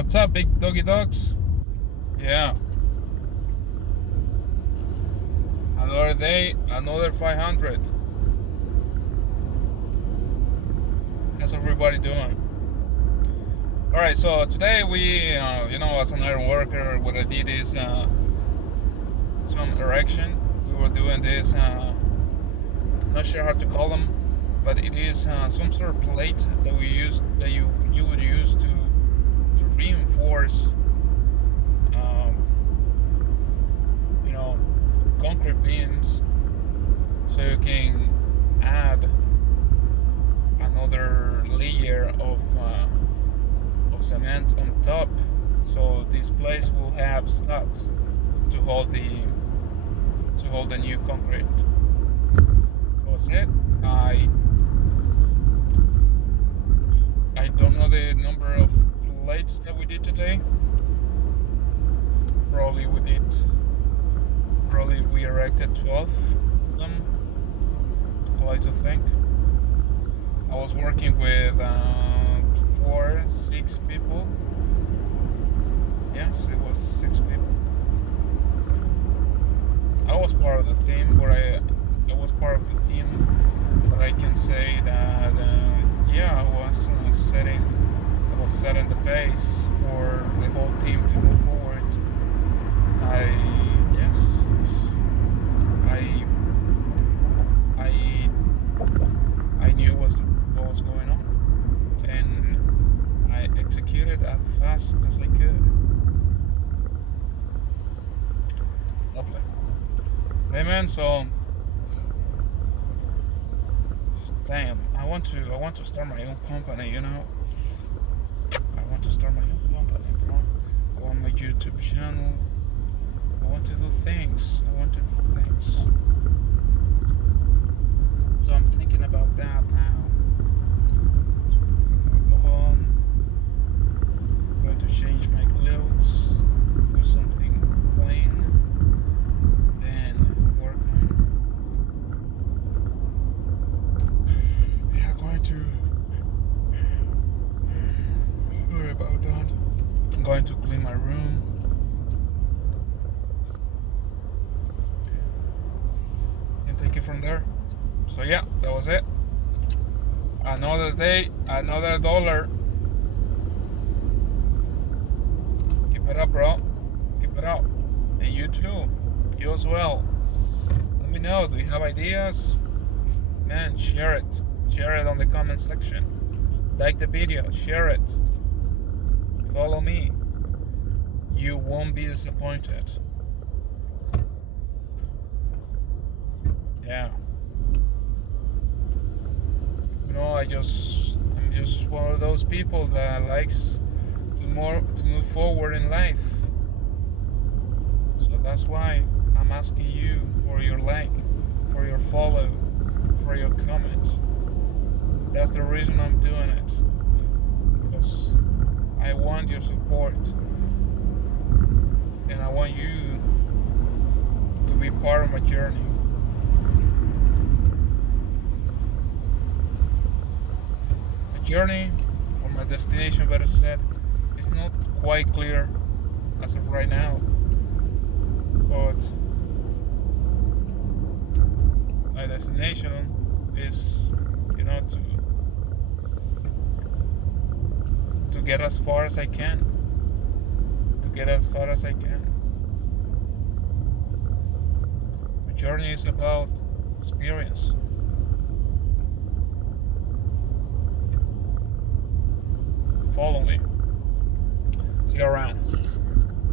What's up, big doggy dogs? Yeah. Another day, another 500. How's everybody doing? Alright, so today we, as an iron worker, what I did is some erection. We were doing this, not sure how to call them, but it is some sort of plate that we use, that you would use to reinforce concrete beams, so you can add another layer of cement on top, so this place will have studs to hold the new concrete. That's it. I don't know the number of plates that we did today. Probably we erected 12 of them, I like to think. I was working with 6 people. Yes, it was 6 people. I was part of the team, but I can say that I was setting the pace for the whole team to move forward. I knew what was going on, and I executed as fast as I could. Lovely. Hey man, so damn, I want to start my own company, I want to start my own company, bro. I want my YouTube channel. I want to do things. So I'm thinking about that now. Go home. I'm going to change my clothes, do something clean, then work on. Yeah, going to. Sorry about that. I'm going to clean my room. Take it from there. So yeah, that was it. Another day, another dollar. Keep it up, bro. Keep it up. And you too. You as well. Let me know. Do you have ideas? Man, share it. Share it on the comment section. Like the video. Share it. Follow me. You won't be disappointed. Yeah. I'm just one of those people that likes to move forward in life. So that's why I'm asking you for your like, for your follow, for your comment. That's the reason I'm doing it. Because I want your support. And I want you to be part of my journey. Journey, or my destination better said, is not quite clear as of right now, but my destination is to get as far as I can, My journey is about experience. Follow me. See you around.